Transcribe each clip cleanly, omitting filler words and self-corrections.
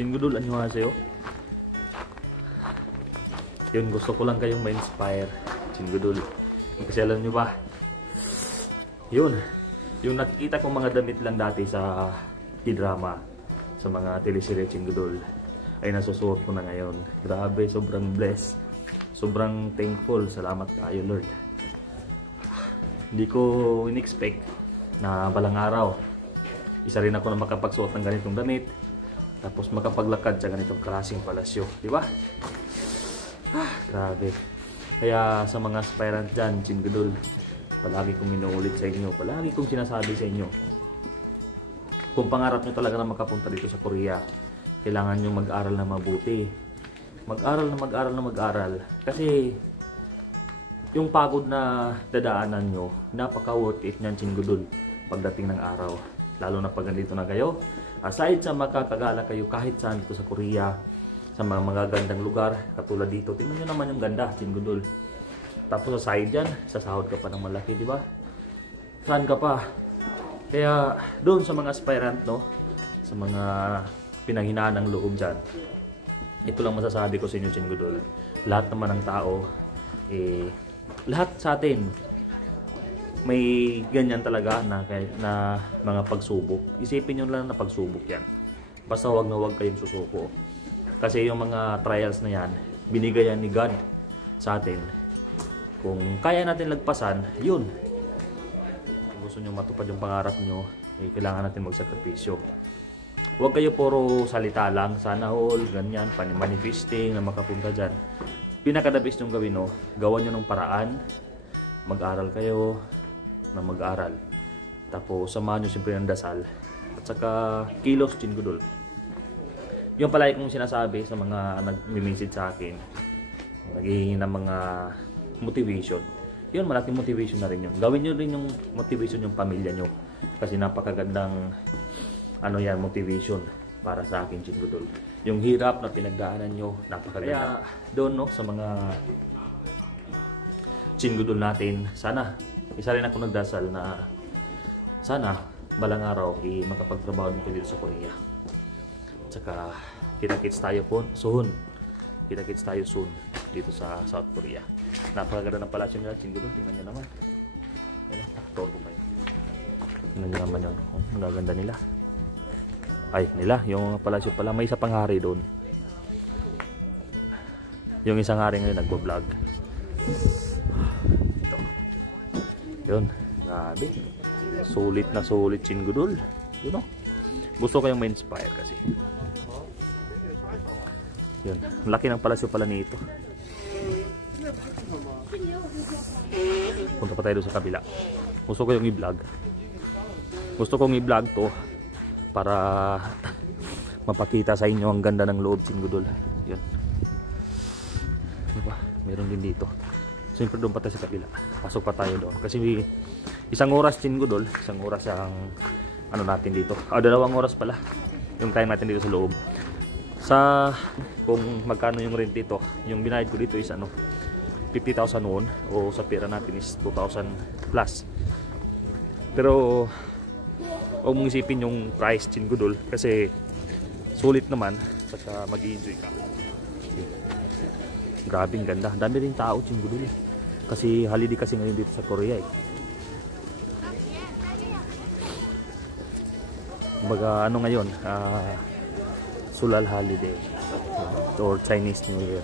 친구들 안녕하세요. Yun, gusto ko lang kayong ma-inspire, 친구들. Kasi alam nyo ba, yun, yung nakikita kong mga damit lang dati sa K-drama, sa mga teleserye, 친구들, ay nasusuot ko na ngayon. Grabe, sobrang blessed. Sobrang thankful. Salamat kayo, Lord. Hindi ko in-expect na balang araw isa rin ako na makapagsuot ng ganitong damit, tapos makapaglakad sa ganitong klaseng palasyo, di ba? Grabe. Kaya sa mga aspirant dyan, 친구들, palagi kong inuulit sa inyo, palagi kong sinasabi sa inyo, kung pangarap nyo talaga na makapunta dito sa Korea, kailangan nyo mag-aral na mabuti. Mag-aral na mag-aral na mag-aral. Kasi yung pagod na dadaanan nyo, napaka worth it nyan, 친구들, pagdating ng araw. Lalo na pag nandito na kayo. Aside sa makakagala kayo kahit saan dito sa Korea, sa mga magagandang lugar, katulad dito. Tingnan nyo naman yung ganda, 친구들. Tapos aside dyan, sasahod ka pa ng malaki, di ba? Saan ka pa? Kaya doon sa mga aspirant, no? Sa mga pinanghinaan ng loob dyan, ito lang masasabi ko sa inyo, 친구들. Lahat naman ng tao, lahat sa atin, may ganyan talaga na mga pagsubok. Isipin nyo lang na pagsubok yan. Basta wag na wag kayong susuko. Kasi yung mga trials na yan, binigay yan ni God sa atin. Kung kaya natin lagpasan, yun. Kung gusto nyo matupad yung pangarap nyo, kailangan natin magsakripisyo. Huwag kayo puro salita lang, sana all, ganyan, manifesting na makapunta dyan. Pinaka-the best yung gawin, no? Gawan nyo ng paraan, mag-aral kayo na mag-aral. Tapos samahan nyo siyempre ng dasal. At saka kilos, 친구들. Yung palagi kong sinasabi sa mga nag-message sa akin, naghihingi ng mga motivation. Yun, malaking motivation na rin yun. Gawin nyo rin yung motivation yung pamilya nyo. Kasi napakagandang motivation para sa akin, 친구들. Yung hirap na pinagdaanan nyo, napakaganda. Kaya doon, no, sa mga 친구들 natin, sana isa rin ako nagdasal na sana balang araw makapagtrabaho dito sa Korea. Tsaka kita-kits tayo po soon. Kita-kits tayo soon dito sa South Korea. Napakaganda ng palasyo nila, 친구들. Tingnan nyo naman. Aktor ko kayo. Tingnan nyo naman yun. Ang gaganda nila. Ay, yung palasyo pala. May isa pang hari doon. Yung isang hari ngayon nagbo-vlog. Ito. Yun. Grabe. Sulit na sulit, 친구들. Yun, no? Gusto kayong ma-inspire kasi. Yun. Laki ng palasyo pala nito. Punta pa tayo doon sa kabila. Gusto ko yung i-vlog. Gusto kong i-vlog to para mapakita sa inyo ang ganda ng loob, 친구들. Yun. Diba? Meron din dito. Siyempre doon pa tayo sa kabila. Pasok pa tayo doon. Kasi isang oras, 친구들. Isang oras ang natin dito. 2 oras pala yung time natin dito sa loob. Kung magkano yung rent dito, yung binayad ko dito is 50,000 won, o sa pera natin is 2,000 plus. Pero huwag mong isipin yung price, 친구들, kasi sulit naman, saka mag-i-enjoy ka. Grabing ganda. Dami rin tao, 친구들, kasi holiday kasi ngayon dito sa Korea eh. Baga ngayon, Sulal holiday or Chinese New Year.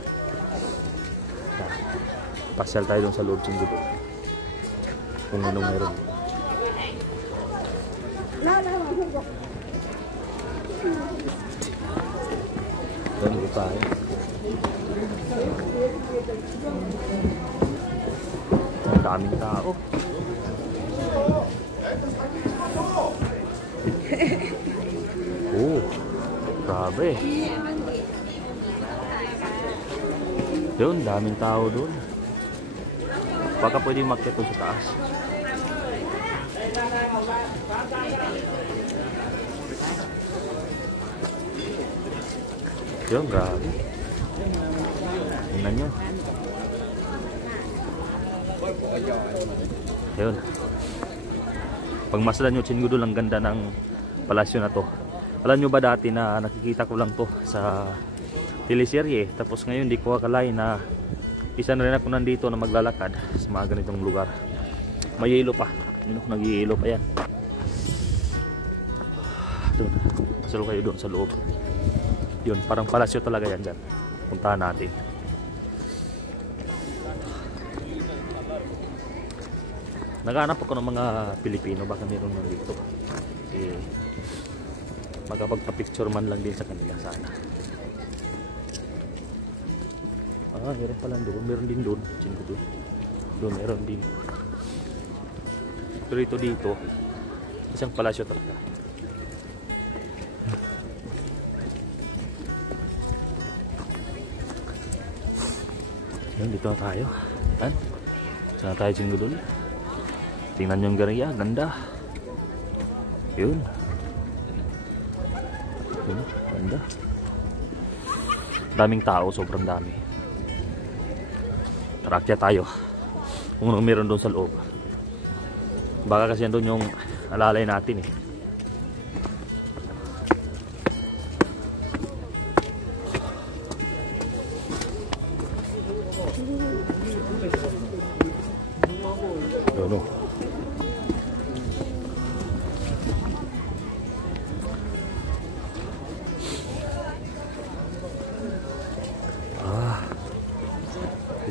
Pasyal tayo doon sa loob, 친구들. Kung anong meron. Doon ko tayo. Ang daming tao. Oh, grabe. Doon, daming tao doon. Baka pwede makyat doon sa taas. Yun, grabe. Tingnan nyo. Yun. Pag masdan nyo, 친구들, ang ganda ng palasyo na to. Alam nyo ba dati na nakikita ko lang to sa teleserye, tapos ngayon di ko akalain na isa na rin ako nandito na maglalakad sa mga ganitong lugar. May yelo pa, nag-ielo pa yan. Doon, salo kayo doon sa loob. Yun, parang palasyo talaga yan dyan. Puntahan natin. Naghahanap ako ng mga Pilipino, baka meron man dito. Eh, magkapagpa-picture man lang din sa kanila sana. Ah, meron pala doon. Meron din doon. Doon meron din. Pero ito dito, isang palasyo talaga. Yan, dito na tayo. Yan. Saan na tayo, Chinggudol? Tingnan yung gariya, ganda. Yun. Yun, ganda. Daming tao, sobrang dami. Taraktya tayo. Kung anong meron doon sa loob. Baka kasi doon yung alalay natin eh. Ano?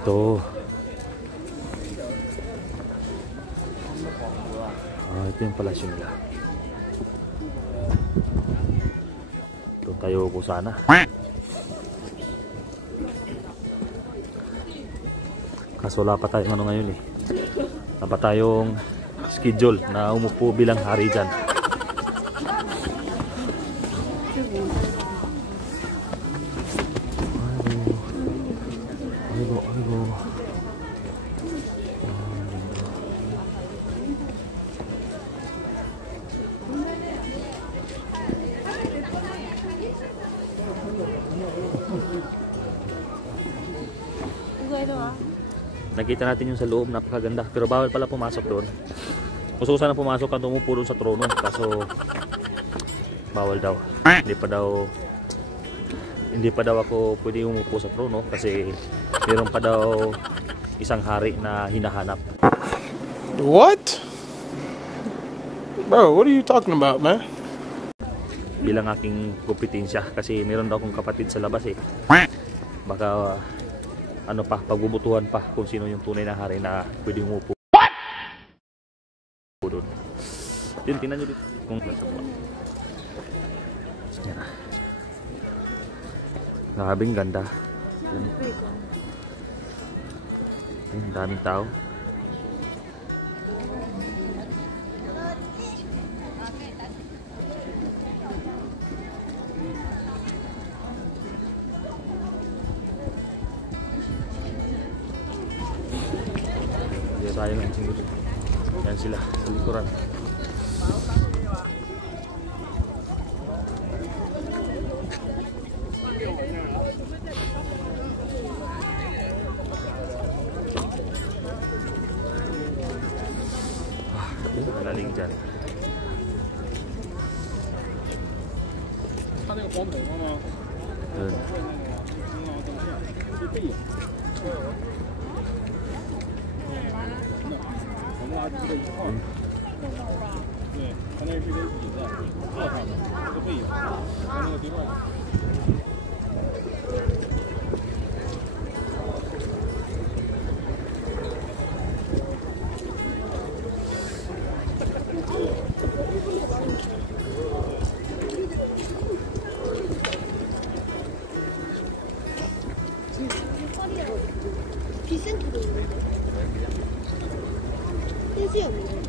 Ito. Ito yung palasyo nila. Doon tayo po sana. Kaso wala pa tayong ano ngayon eh. Wala pa tayong schedule na umupo bilang hari dyan. Nakita natin yung sa loob, napakaganda. Pero bawal pala pumasok doon. Gusto ko sana pumasok at umupo doon sa trono. Kaso bawal daw. Hindi pa daw ako pwede umupo sa trono kasi meron pa daw isang hari na hinahanap. What? Bro, what are you talking about, man? Bilang aking kompetensya kasi meron daw akong kapatid sa labas eh. Baka ano pa, pagbubutuhan pa kung sino yung tunay na hari na pwede umupo doon. Yun, tingnan nyo dito kung nasa buwan. Yan. Nakabing ganda. Yan, daming tao. Sayang ang singgo. Yan sila sa likuran. Malaling dyan. 비센트도 있는데. 떼지 없네.